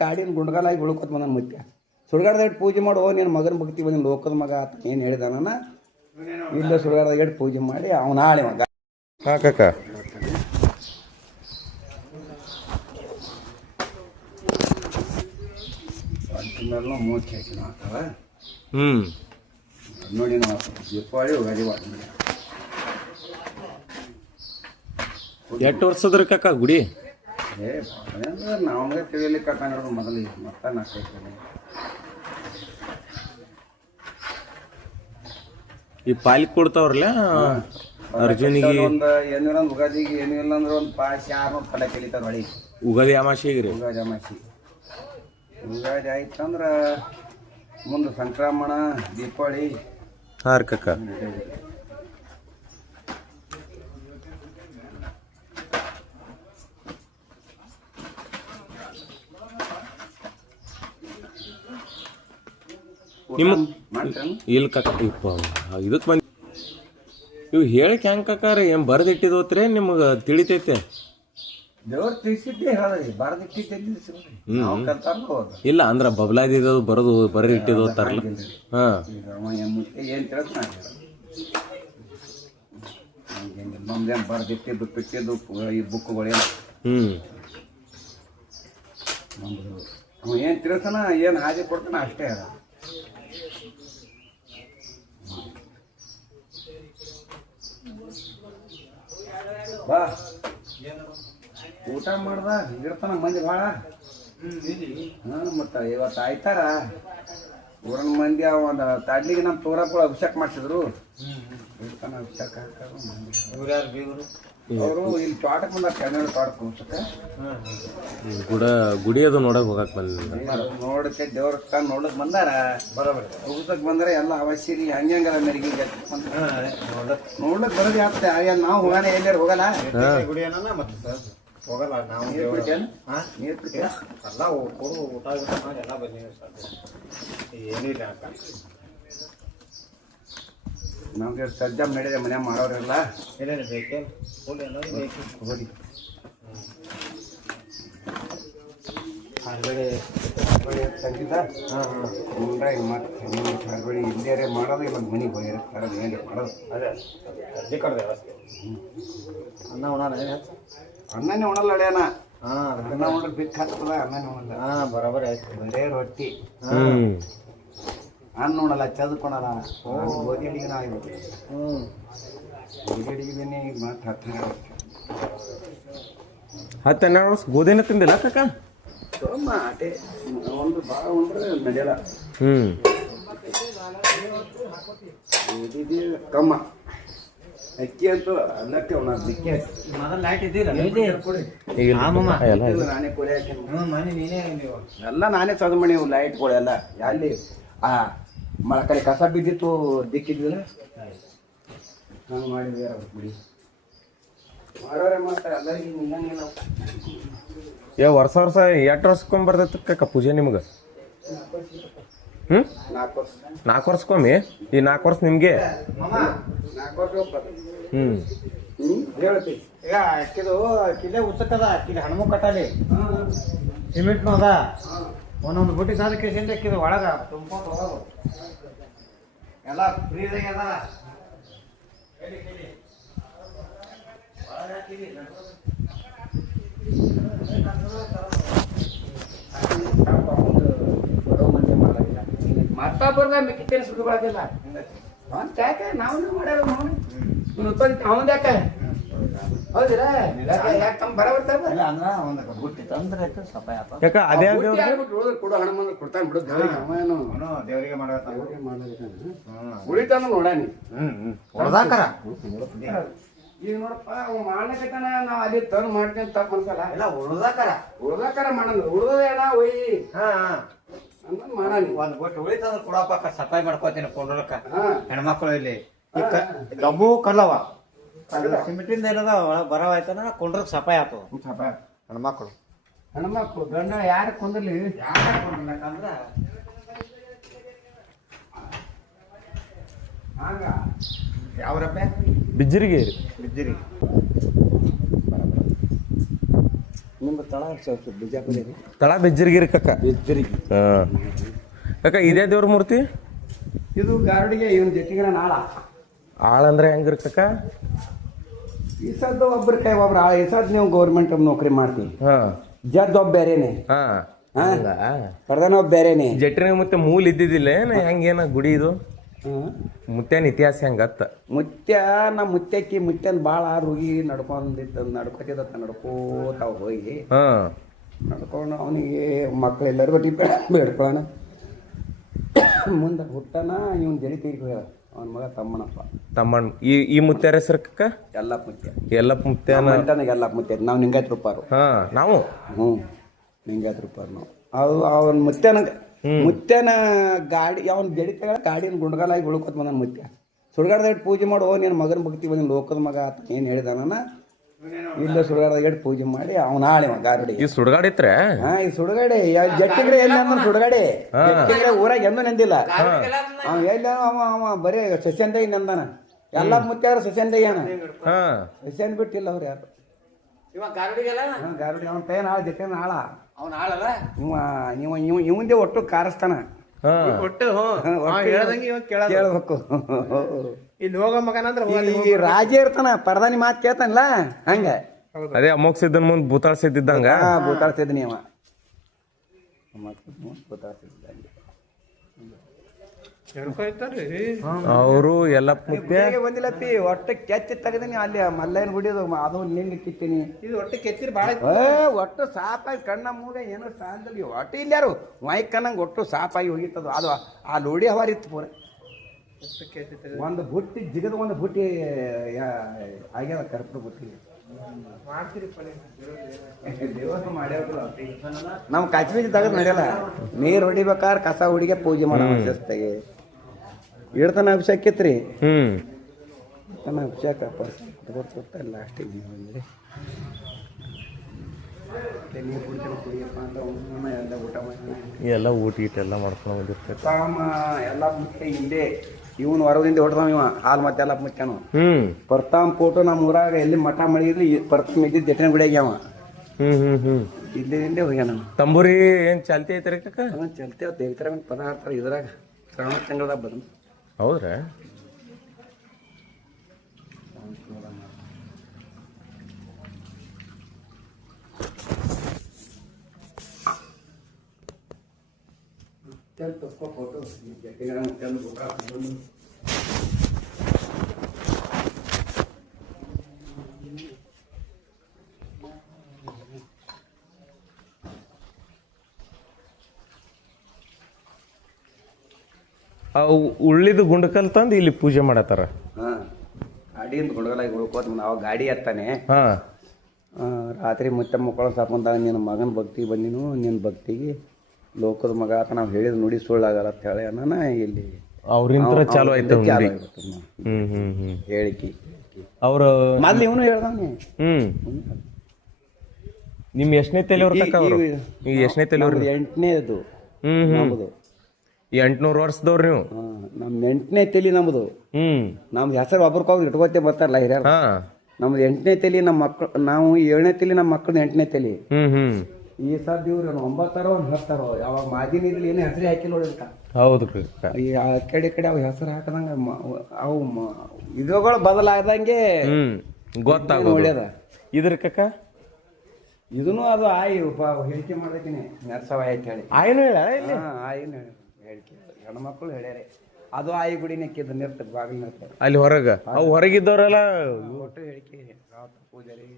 ಗಾಡಿನ ಗುಂಡ್ಗಾಲಾಗಿ ಉಳ್ಕೊತ ಬಂದ ಮತ್ತೆ ಸುಡ್ಗಾಡ್ದ ಇಟ್ಟು ಪೂಜೆ ಮಾಡು ನಿನ್ನ ಮಗನ ಭಕ್ತಿ ಬಂದಿನ ಲೋಕದ ಮಗ ಆತ ಏನು ಹೇಳಿದಾನ ಇಲ್ಲೇ ಸುಡ್ಗಾಡ್ದಾಗ ಇಟ್ಟು ಪೂಜೆ ಮಾಡಿ ಅವನ ಆಳಿ ಮಗ ಕಾಕ ಮೇಲೂ ಮೂರ್ತಿ ಹಾಕಿನ ಹಾಕಲ್ಲ ನೋಡಿ ನಾವು ದೀಪಾವಳಿ ಯುಗಾದಿ ಮಾಡಿ ಎಷ್ಟು ವರ್ಷದ್ರಿ ಕಾಕ ಗುಡಿ ಅಂದ್ರೆ ನಾವಂಗೆ ತಿಳಿಯಲಿಕ್ಕೆ ಕಾಣಿರೋದು ಮೊದಲಿಗೆ ಮತ್ತೆ ನಾಲ್ಕೈತೆ ಈ ಪಾಲಿಗೆ ಕೊಡ್ತಾವ್ರಲ್ಲ ಅರ್ಜುನಿಗೆ ಒಂದು ಏನಿಲ್ಲ ಒಂದು ಉಗಾದಿಗೆ ಏನಿಲ್ಲ ಅಂದ್ರೆ ಒಂದು ಪಾಶಿ 600 ಪಲ್ಯ ಕಲಿತಾರ ಹೊಳಿ ಉಗಾದಿ ಅಮಾಸೆಗೆ ರೀ ಉಗಾದಿ ಅಮಾಸಿ ಉಗಾದಿ ಆಯ್ತಂದ್ರೆ ಮುಂದೆ ಸಂಕ್ರಮಣ ದೀಪಾವಳಿ ಹಾಂ ರೀ ಕಾಕ ನಿಮ್ಮ ಇಲ್ಲಿ ಕಾಕ ಇದಕ್ಕೆ ಬಂದು ಇವು ಹೇಳಿಕೆ ಹೆಂಗೆ ಕಾಕಾರ ಏನು ಬರೆದಿಟ್ಟಿದೋತ್ರಿ ನಿಮಗೆ ತಿಳಿತೈತೆ ದೇವ್ರು ತಿಳಿಸಿದ್ದೇ ಹೇಳಿ ಬರದಿಟ್ಟಿದ್ದೆ ಇಲ್ಲ ಅಂದ್ರೆ ಬಬ್ಲಾದಿದ್ದು ಬರೆದಿಟ್ಟಿದೋತಾರಲ್ಲ ಹಾಂ ಏನು ತಿಳಿಸ್ ನಮ್ದೇನು ಬರೆದಿಟ್ಟಿದ್ದು ಪಿಟ್ಟಿದ್ದು ಈ ಬುಕ್ಗಳೇನು ನಮ್ದು ಏನು ತಿಳಿಸ್ತಾನ ಏನು ಹಾಗೆ ಕೊಡ್ತಾನ ಅಷ್ಟೇ ಅದ ಬಾ ಊಟ ಮಾಡ್ದ ಇರ್ತಾನ ಮಂದಿ ಭಾಳ ಹಾಂ ಮತ್ತು ಇವತ್ತು ಆಯ್ತಾರ ಊರನ ಮಂದಿ ಒಂದು ತಾಡ್ಲಿಗೆ ನಮ್ಮ ತೋರಕ್ಕೂ ಅಭಿಷೇಕ ಮಾಡಿಸಿದ್ರು ಇರ್ತಾನ ಅಭಿಷೇಕ ಅವರು ಇಲ್ಲಿ ತೋಟಕ್ಕೆ ಬಂದ ಕನ್ನಡ ತೋಟಕ್ಕೆ ಹೋಗ್ಸಕ್ಕೆ ಗುಡಿ ಅದು ನೋಡಕ್ ಹೋಗಕ್ ಬಂದ ನೋಡಕ್ಕೆ ದೇವ್ರ ನೋಡಕ್ ಬಂದಾರ ಬರೋಬರಿ ಹೋಗಕ್ ಬಂದ್ರೆ ಎಲ್ಲ ಅವಶ್ಯ ರೀ ಹಂಗಂಗಲ್ಲ ಮೆರಿಗೆ ನೋಡ್ಲಕ್ ಬರೋದು ಆಗ್ತದೆ ನಾವು ಹೋಗೋಣ ಎಲ್ಲಾರು ಹೋಗಲ್ಲ ಗುಡಿ ಏನಲ್ಲ ಮತ್ತೆ ಹೋಗಲ್ಲ ನಾವು ನೀರು ಬಿಡ್ತೀವಿ ಎಲ್ಲ ಕೊಡು ಊಟ ಮಾಡಿ ಎಲ್ಲ ಬಂದೀವಿ ಏನಿಲ್ಲ ಅಂತ ನಮ್ಗೆ ಸಜ್ಜಾಮ್ ನಡೆದಿದೆ ಮನೆ ಮಾಡೋರೆಲ್ಲ ಏನೇನು ಬೇಕೇ ಹೋಗಿ ಹಳಬಡಿ ತಂದಿದ್ದ ಮುಂದಾಗಿ ಮತ್ತೆ ಹಳಬಡಿ ಇಲ್ಲೇ ಮಾಡೋದು ಇಲ್ಲ ಮನೆಗೆ ಹೋಗಿರ ತರೋದು ಏನು ಮಾಡೋದು ಅದೇ ಅರ್ಜಿ ಕಡ್ದೆ ವ್ಯವಸ್ಥೆ ಅನ್ನ ಉಣಲ್ಲ ಅನ್ನನೇ ಉಣಲ್ಲ ಅಡ್ಯಾನ ಅನ್ನ ಉಣ್ರೆ ಬಿಟ್ಟು ಹಾಕ್ತದ ಅನ್ನನೇ ಉಣಲ್ಲ ಬರೋಬರಿ ಆಯ್ತು ಬರೇ ರೊಟ್ಟಿ ಅನ್ನ ಉಣಲ್ಲ ಚದ್ಕೊಳಲ್ಲ ಗೋಧಿ ಅಡಿಗೆ ನಾವು ಗೋಧಿ ಅಡಿಗೆನೇ ಈಗ ಮತ್ತೆ 10-12 ವರ್ಷ ಗೋಧಿನ ತಿಂದಿಲ್ಲ ಕಾಕ ಆಟೆ ಒಂದು ಭಾಳ ಉಂಡ್ರೆ ನಡೆಯಲ್ಲ ಗೋಧಿ ಕಮ್ಮ ಅಕ್ಕಿ ಅಂತೂ ಅನ್ನಕ್ಕೆ ಅಕ್ಕಿ ನಾನೇ ಕೊಡಿ ಎಲ್ಲ ನಾನೇ ಚದು ಮಣಿ ಲೈಟ್ ಕೊಡಿ ಎಲ್ಲ ಅಲ್ಲಿ ಕಡೆ ಕಸ ಬಿದ್ದಿತ್ತು ದಿಕ್ಕಿದ್ದಿಲ್ಲ ಹಂಗೆ ಮಾಡಿದ್ವಿ ಬಿಡಿ ಮಾಡೋರೆ ಮಾಡ್ತಾರೆ ಎಲ್ಲರಿಗೆ ನಿನ್ನಂಗಿಲ್ಲ ವರ್ಷ ಎಷ್ಟು ವರ್ಷಕ್ಕೊಮ್ಮೆ ಬರ್ತೈತೆ ಕಾಕ ಪೂಜೆ ನಿಮ್ಗೆ 4 ವರ್ಷಕ್ಕೊಮ್ಮೆ ಈ 4 ವರ್ಷ ನಿಮಗೆ 4 ವರ್ಷ ಹೇಳ್ತಿ ಈಗ ಅಕ್ಕಿದು ಕಿಲೆ ಉತ್ತಕ್ಕದ ಕಿಲೆ ಹಣ್ಣು ಕಟ್ಟಲಿ ಸಿಮೆಂಟ್ನು ಅದ ಒಂದೊಂದು ಬುಟ್ಟಿ ಸಾಲ ಕೇಸಿಂದ ಅಕ್ಕಿದು ಒಳಗ ತುಂಬ್ಕೊಂಡು ಹೋಗೋದು ಎಲ್ಲ ಫ್ರೀದಾಗ ಅದ ಮತ್ತೊಬ್ಬರದ ಮಿಕ್ಕಿನ ಸುಡುಗಳದಿಲ್ಲ ಅವನ್ ಯಾಕೆ ನಾವು ಮಾಡ್ಯಾರ ಅವನ್ ಯಾಕೆ ಹೌದಿಲ್ಲ ಯಾಕೆ ತಮ್ಮ ಬರ ಬರ್ತಾರೆ ಅಂದ್ರೆ ಒಂದು ಬುಟ್ಟಿ ತಂದ್ರೆ ಕೊಡು ಹಣ ಬಂದ್ರೆ ಕೊಡ್ತಾನೆ ಬಿಡು ದೇವರಿಗೆ ಉಳಿತಾನ ನೋಡಾನಿ ಹೊಡೆದಾಕರ ಈಗ ನೋಡಪ್ಪ ಅವ್ ಮಾಡ್ಲಿಕ್ಕನ ನಾವ್ ಅಲ್ಲಿ ತಂದು ಮಾಡ್ತೀನಿ ತಪ್ಪ ಅನ್ಸಲ್ಲ ಇಲ್ಲ ಉಳ್ದಾಕರ ಮಾಡಂದ್ರ ಉಳ್ದೇನ ಒಯ್ ಅಂದ್ ಮಾಡಾನಿ ಒಂದ್ ಬಟ್ ಉಳಿತಂದ್ರ ಕೊಡಪ್ಪ ಸಫಾಯಿ ಮಾಡ್ಕೋತೀನಿ ಕೊಂಡ್ರಕ್ಕ ಹೆಣ್ಮಕ್ಳು ಇಲ್ಲಿ ಗಬ್ಬು ಕಲ್ಲವ ಸಿಮೆಂಟಿಂದ ಏನದ ಬರವ ಆಯ್ತಾನ ಕೊಂಡ್ರಕ್ ಸಫಾಯಿ ಆತು ಹೆಣ್ಮಕ್ಳು ಗಂಡ ಯಾರು ಕೊಂದಲ್ಲಿ ಯಾರ ಕೊಂಡ್ರಕಂದ್ರ ಹಂಗ ಯಾವ್ರಪ್ಪ ಬಿಜ್ಜರಿಗೆ ಬಿಜ್ಜರಿ ನಿಮ್ಮ ತಳ ಬಿಜಾಪುರ ತಳ ಬೆಜ್ಜರಿಗಿರಿ ಕಕ್ಕ ಬೆಜ್ಜರಿಗೆ. ಹಾಂ ಕಕ್ಕ ಇದೇ ದೇವ್ರ ಮೂರ್ತಿ? ಇದು ಗಾರುಡಿಗೆ ಇವನ್ ಜಟ್ಟಿಗಿನ ನಾಳ. ಆಳಂದ್ರೆ ಹೆಂಗಿರಿ ಕಕ್ಕ? ಈ ಸದ್ದು ಒಬ್ರ ಕೈ ಒಬ್ರು ಈ ಸದ್ ನೀವು ಗೌರ್ಮೆಂಟ್ ನೌಕರಿ ಮಾಡ್ತೀವಿ. ಹಾಂ ಜಡ್ ಒಬ್ಬ ಬೇರೆನೆ, ಹಾಂ ಪ್ರಧಾನ ಒಬ್ಬ ಬೇರೆನೆ. ಜಟ್ರಿ ಮತ್ತೆ ಮೂಲ ಇದ್ದಿದ್ದಿಲ್ಲ ಏನ ಹೆಂಗೇನ ಗುಡಿ ಇದು? ಮುತ್ಯನ ಇತಿಹಾಸ ಹೆಂಗತ್ತ? ಮುತ್ಯ ನಮ್ಮ ಮುತ್ಯನ್ ಭಾಳ ರುಗಿ ನಡ್ಕೋತಿದ್ದ ನಡ್ಕೋತಾವ ಹೋಗಿ ನಡ್ಕೊಂಡು ಅವನಿಗೆ ಮಕ್ಳು ಎಲ್ಲರೂ ಬಟ್ಟಿ ಬೇಡ್ಕೊಳ್ಳೋಣ. ಮುಂದೆ ಹುಟ್ಟನ ಇವನ್ ಜಡಿ ತೀರ್ಕ ಅವನ ಮಗ ತಮ್ಮಣ್ಣ. ಈ ಮುತ್ಯಾರ ಹೆಸರು ಕಕ್ಕ? ಎಲ್ಲಪ್ಪ ಮುತ್ಯ. ಎಲ್ಲಪ್ಪ ಮುತ್ಯನ ಎಲ್ಲಪ್ಪ ಮುತ್ಯ. ನಾವು ನಿಂಗಾಯತ್ ರೂಪಾರು. ನಾವು ನಿಂಗಾಯತ್ ರೂಪಾರು ನಾವು. ಅವನ ಮುತ್ಯನ ಗಾಡಿ ಅವನ ಜಡಿ ತಗ ಗಾಡಿನ ಗುಂಡ್ಗಾಲಾಗಿ ಉಳ್ಕೋತ ಬಂದ ಮುತ್ಯ. ಸುಡ್ಗಾಡ್ದಾಗ ಪೂಜೆ ಮಾಡು, ನೀನು ಮಗನ ಭಕ್ತಿ ಬಂದ ಲೋಕದ ಮಗ ಆತ ಏನು ಹೇಳಿದಾನ. ಇಲ್ಲ ಸುಡ್ಗಾಡ್ದಾಗ ಪೂಜೆ ಮಾಡಿ ಅವನ ಆಳಿ ಗಾರುಡಿ. ಈ ಸುಡ್ಗಾಡಿ ಇತ್ರ? ಈ ಸುಡ್ಗಾಡಿ ಜಟ್ಟಿಗ್ರೆ ಎಲ್ಲಿ ಅಂದ ಸುಡ್ಗಾಡಿ ಜಟ್ಟಿಗ್ರೆ ಊರಾಗ ಎಂದೂ ನೆಂದಿಲ್ಲ. ಅವ ಎಲ್ಲಿ ಅವ ಬರೀ ಸಸ್ಯಂದೈ ನಂದನ. ಎಲ್ಲ ಮುತ್ಯಾರ ಸಸ್ಯಂದಯ್ಯನ. ಸಸ್ಯನ್ ಬಿಟ್ಟಿಲ್ಲ ಅವ್ರು ಯಾರು. ಗಾರುಡಿ ಅವನ ತೇನ ಆಳ ಜಟ್ಟಿನ ಆಳ. ಇವಂದೇ ಒಟ್ಟು ಕಾರಸ್ತಾನ. ಕೇಳಬೇಕು. ಇಲ್ಲಿ ಹೋಗೋ ಮಗನಂದ್ರ ಈ ರಾಜ ಇರ್ತಾನ, ಪ್ರಧಾನಿ ಮಾತು ಕೇಳ್ತಾನಲ್ಲ ಹಂಗ. ಅದೇ ಅಮೋಕ್ಸಿದ್ದನ್ ಮುಂದ್ ಭೂತಾಳ್ಸಿದ್ದಂಗ ಭೂತಾಳ್ಸಿದ್ನಿ ಅವ. ಭೂತಾಳ್ಸಿದ್ದಂಗೆ ಅವರು ಎಲ್ಲ ಬಂದಿಲ್ಲಪ್ಪಿ. ಒಟ್ಟು ಕೆಚ್ಚಿ ತೆಗದೀನಿ ಅಲ್ಲಿ ಮಲ್ಲಯ್ಯನ ಗುಡಿದು. ಅದು ನಿಂಗೆ ಕಿತ್ತೀನಿ. ಇದು ಒಟ್ಟು ಕೆತ್ತಿರಿ ಭಾಳ ಒಟ್ಟು ಸಾಪಾಗಿ ಕಣ್ಣ ಮೂಗ ಏನೋ ಸ್ಥಾನದಲ್ಲಿ ಒಟ್ಟು ಇಲ್ಲಾರು ಮೈಕನ್ನಂಗೆ ಒಟ್ಟು ಸಾಪಾಗಿ ಹೋಗಿತ್ತದು. ಅದು ಆ ಲೋಡಿ ಹವಾರಿತ್ತು ಪೂರ. ಒಂದು ಬುಟ್ಟಿ ಜಿಗದ ಒಂದು ಬುಟ್ಟಿ ಆಗ್ಯಾವ ಕರ್ಪೂರ ಬುಟ್ಟಿ ದೇವಸ್ಥಾನ ಮಾಡ್ಯಾವ. ನಾವು ಕಚ್ಬೀಜ ತೆಗೆದು ನಡೆಯಲ್ಲ. ನೀರು ಹೊಡಿಬೇಕಾದ್ರೆ ಕಸ ಹುಡಿಗೆ ಪೂಜೆ ಮಾಡೋ ಶಿಸ್ತಾಗಿ ಇಡ್ತಾನ ಅಭಿಷೇಕ ಇತ್ರಿ. ಅಭಿಷೇಕ ಗೊತ್ತಿಲ್ಲ ಲಾಸ್ಟಿಗೆ ಎಲ್ಲ ಊಟ ಎಲ್ಲ ಮಾಡ್ಕೊಂಡು ಬಂದಿರ್ತಾರೆ. ಎಲ್ಲ ಮುಖ್ಯ ಹಿಂದೆ ಇವನು ಹೊರಗಿಂದ ಹೊಡ್ತಾವ. ಇವ ಹಾಲು ಮತ್ತೆ ಎಲ್ಲ ಮುಖ್ಯನು. ಪರ್ತಾಮ್ ಫೋಟೋ ನಮ್ಮ ಊರಾಗ ಎಲ್ಲಿ ಮಠ ಮಾಡಿದ್ರಿ ಪರ್ತಾಮ್ ಇದ್ದಿದ್ದು ಜಟಿನ ಗುಡಿಯಾಗ ಅವ. ಇಲ್ಲಿಂದ ಹೋಗ್ಯಾನ. ತಂಬೂರಿ ಏನ್ ಚಾಲ್ತಿ ಐತ್ರಿ ಕಕ್ಕ? ಚಾಲ್ತಿ ಅವ್ರು ದೇವತರ ಪದ ಹಾಡ್ತಾರೆ ಇದ್ರಾಗ ಶ್ರಾವಣ ತಿಂಗಳದಾಗ ಬಂದು. ಹೌದ್ರಾ? ಫೋಟೋ ಉಳ್ಳಿದು ಗುಂಡಕಲ್ ತಂದು ಇಲ್ಲಿ ಪೂಜೆ ಮಾಡತ್ತಾರ. ಗಾಡಿಯಿಂದ ಗುಂಡಗಲಾಗಿ ಉಳ್ಕೋತ ನಾವು ಗಾಡಿ ಹತ್ತಾನೆ. ರಾತ್ರಿ ಮುಚ್ಚ ಮಕ್ಕಳು ಸಾಕೊಂಡಾಗ ನಿನ್ನ ಮಗನ ಭಕ್ತಿ ಬಂದಿನು. ನಿನ್ನ ಭಕ್ತಿಗೆ ಲೋಕದ ಮಗ ಆತ ನಾವು ಹೇಳಿದ ನುಡಿ ಸುಳ್ಳಾಗಲ್ಲ ಅಂತ ಹೇಳಿ ಅನ್ನ ಇಲ್ಲಿ ಅವ್ರಿಂದ ಚಾಲು ಆಯ್ತು ಹೇಳಿಕೆ. ಅವ್ರ ಮೊದ್ಲು ಇವನು ಹೇಳ್ದಾನೆ. ನಿಮ್ ಎಷ್ಟನೇ ತಲೆಯವ್ರ ಎಷ್ಟನೇ ತಲೆಯವ್ರು? 8ನೇದು ನಮ್ದು. 800 ವರ್ಷದವ್ರು ನೀವು? ನಮ್ದು 8ನೇ ತಲೆ ನಮ್ದು. ನಮ್ದು ಹೆಸರು ಒಬ್ರಕೊಬ್ರು ಇಟ್ಕೋತೆ ಬರ್ತಾರಲ್ಲ ಹಿರಿಯರು. ನಮ್ದು 8ನೇ ತಲೆ ನಮ್ಮ ಮಕ್ಕಳು. ನಾವು 7ನೇ ತಲೆ ನಮ್ಮ ಮಕ್ಕಳು 8ನೇ ತಲೆ. ಈ ಸದ್ ಇವ್ರು 9 10 ಯಾವಾಗ ಮಾದಿನ ಇದ್ರಲ್ಲಿ ಏನು ಹೆಸರು ಹಾಕಿ ನೋಡಿರ್ತ. ಹೌದು. ಈ ಆ ಕಡೆ ಅವು ಹೆಸರು ಹಾಕದಂಗ ಅವು ಇದುಗಳು ಬದಲಾದಂಗೆ ಗೊತ್ತಾಗ ನೋಡ್ಯದ. ಇದ್ರ ಕಕ್ಕ ಇದನ್ನು ಅದು ಆಯಿ ಹೇಳಿಕೆ ಮಾಡಕಿನಿ ನರ್ಸವ ಆಯ್ತು ಹೇಳಿ ಆಯ್ನು ಹೇಳ. ಆಯಿನ ಹೇಳಿಕೆ ಹೆಣ್ಮಕ್ಳು ಹೇಳ್ಯಾರೆ. ಅದು ಆಯಿ ಗುಡಿನ ನಿರ್ತದೆ ಬಾಗಿಲು ನಿರ್ತದೆ ಅಲ್ಲಿ ಹೊರಗ. ಅವು ಹೊರಗಿದ್ದವರೆಲ್ಲ ಒಟ್ಟು ಹೇಳಿಕೆ ಪೂಜಾರಿ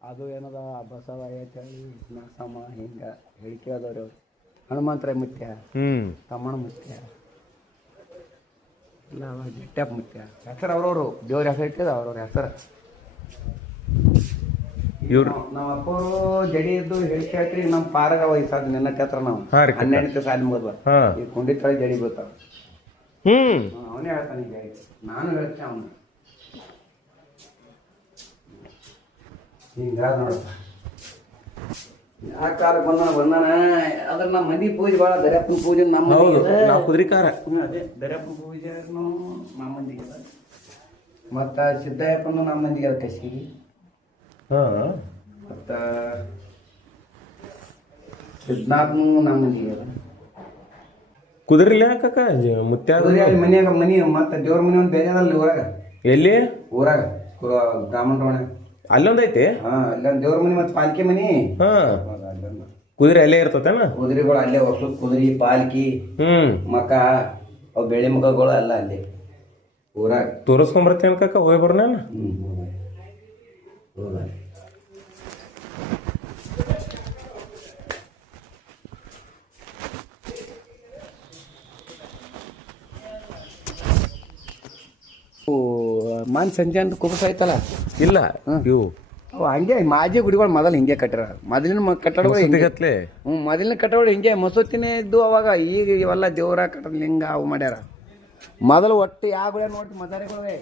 ಅದು ಏನದ ಬಸವ ಆಯ್ತು ಹೇಳಿ ನರ್ಸಮ್ಮ ಹಿಂಗ ಹೇಳಿಕೆ ಅದವ್ರಿ. ಅವ್ರು ಹನುಮಂತರಾಯ ಮುತ್ಯ, ತಮ್ಮಣ್ಣ ಮುತ್ಯ, ಇಲ್ಲ ಜಟ್ಟ್ಯಾಪ ಮುತ್ಯ ಹೆಸರು ಅವ್ರವ್ರು ದೇವ್ರ ಹೆಸರು ಇಟ್ಟಿದ ಅವ್ರವ್ರ ಹೆಸರು. ಇವ್ರು ನಮ್ಮ ಅಪ್ಪರು ಜಡಿ ಇದ್ದು ಹೇಳಿಕೆ ಹೇಳ್ತೀರಿ. ನಮ್ಮ ಪಾರಗ ವಯಸ್ಸಾದ ನಿನ್ನ ಹತ್ರ ನಾವು 12ನೇ ಸಾಲಿ ಮುಗಿದ್ವ. ಈ ಕುಂಡಿ ತಳಿ ಜಡಿ ಬೀಳ್ತಾವ. ಅವನೇ ಹೇಳ್ತಾನೆ ಈಗ. ನಾನು ಹೇಳ್ತೇನೆ ಅವನು ಹಿಂಗ ನೋಡಪ್ಪ. ಆ ಕಾಲ ಬಂದಾನ ಅದ್ರ ನಮ್ಮ ಮಂದಿ ಪೂಜೆ ಭಾಳ. ದರ್ಯಾಪ್ಪನ ಪೂಜೆ ನಮ್ಮ ಕುದುರಿಕಾರ. ಅದೇ ದರ್ಯಾಪ್ಪನ ಪೂಜೆ ನಮ್ಮ ಮಂದಿಗೆ. ಮತ್ತು ಸಿದ್ದಯ್ಯಪ್ಪನು ನಮ್ಮ ಮಂದಿಗೆ ಅದ ಕಸಿ. ಮತ್ತು ಸಿದ್ನಾಥ್ನು ನಮ್ಮ ಮನೆಗೆ ಅದ. ಕುದುರೆಲಿ ಯಾಕಕ್ಕ ಮುತ್ಯಾಗ ಕುದುರೆ ಅಲ್ಲಿ ಮನ್ಯಾಗ ಮನಿ ಮತ್ತೆ ದೇವ್ರ ಮನೆ ಒಂದು ಬೇರೆ ಅದಲ್ಲ ಊರಾಗ ಎಲ್ಲಿ ಬ್ರಾಹ್ಮಣ ರೋಣ ಅಲ್ಲೊಂದೈತಿ ಅಲ್ಲೊಂದು ದೇವ್ರ ಮನಿ ಮತ್ತೆ ಪಾಲ್ಕಿ ಮನಿ ಹಾ ಕುದುರೆ ಅಲ್ಲೇ ಇರ್ತತೇನ ಕುದುರೆಗಳು ಅಲ್ಲೇ ವರ್ಷದ ಕುದುರೆ ಪಾಲ್ಕಿ ಮಕ ಅವು ಬೆಳೆ ಮಗಗಳು ಅಲ್ಲ ಅಲ್ಲಿ ಊರಾಗ ತೋರಿಸ್ಕೊಂಬರ್ತೇನೆ ಕಕ್ಕ ಹೋಗಿ ಬರೋಣ ಮಾನ್ ಸಂಜೆ ಅಂತ ಕುಬಸ ಐತಲ್ಲ ಇಲ್ಲ ಇವು ಅವು ಹಂಗೆ ಮಾಜಿ ಗುಡಿಗಳು ಮೊದಲು ಹಿಂಗೆ ಕಟ್ಟಾರ ಮೊದಲಿನ ಕಟ್ಟಡಗಳು ಮಸೂತಿಗತ್ಲೆ ಮೊದಲಿನ ಕಟ್ಟಡಗಳು ಹಿಂಗೆ ಮಸೂತಿನೇ ಇದ್ದು ಅವಾಗ ಈಗ ಇವೆಲ್ಲ ದೇವರ ಕಟ್ಟಡ ಲಿಂಗ ಅವು ಮಾಡ್ಯಾರ ಮೊದಲು ಒಟ್ಟು ಯಾವ ಗುಡಿ ನೋಡಿ ಮದಾರಿಗಳೇ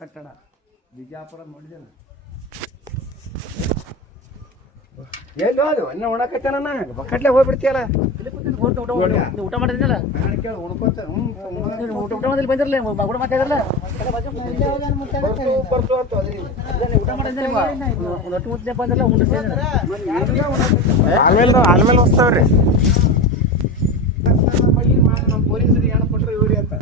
ಕಟ್ಟಡ ಬಿಜಾಪುರ ನೋಡಿದೇನ ಎಲ್ಲೋ ಅದು ಅನ್ನ ಉಣಕತ್ತೇನ ಬಕ್ಕಟ್ಲೆ ಹೋಗ್ಬಿಡ್ತೀಯಲ್ಲ ಊಟ ಮಾಡಿದ್ನಲ್ಲ ಉಣ್ಕೋತ ಊಟ ಮಾಡಿದ್ರೆ ಬಂದಿರಲ್ಲ ಮಗಳು ಮಾತಾಡಲ್ಲ ಊಟ ಮಾಡಿದ್ರೆ ಒಟ್ಟು ಮುದ್ದೆ ಬಂದಿರಲ್ಲ ಆಮೇಲೆ ಹೊಸ್ತಾವ್ರಿ ನಮ್ಮ ಪೊಲೀಸರಿಗೆ ಏನು ಕೊಟ್ಟರು ಇವ್ರಿ ಅಂತ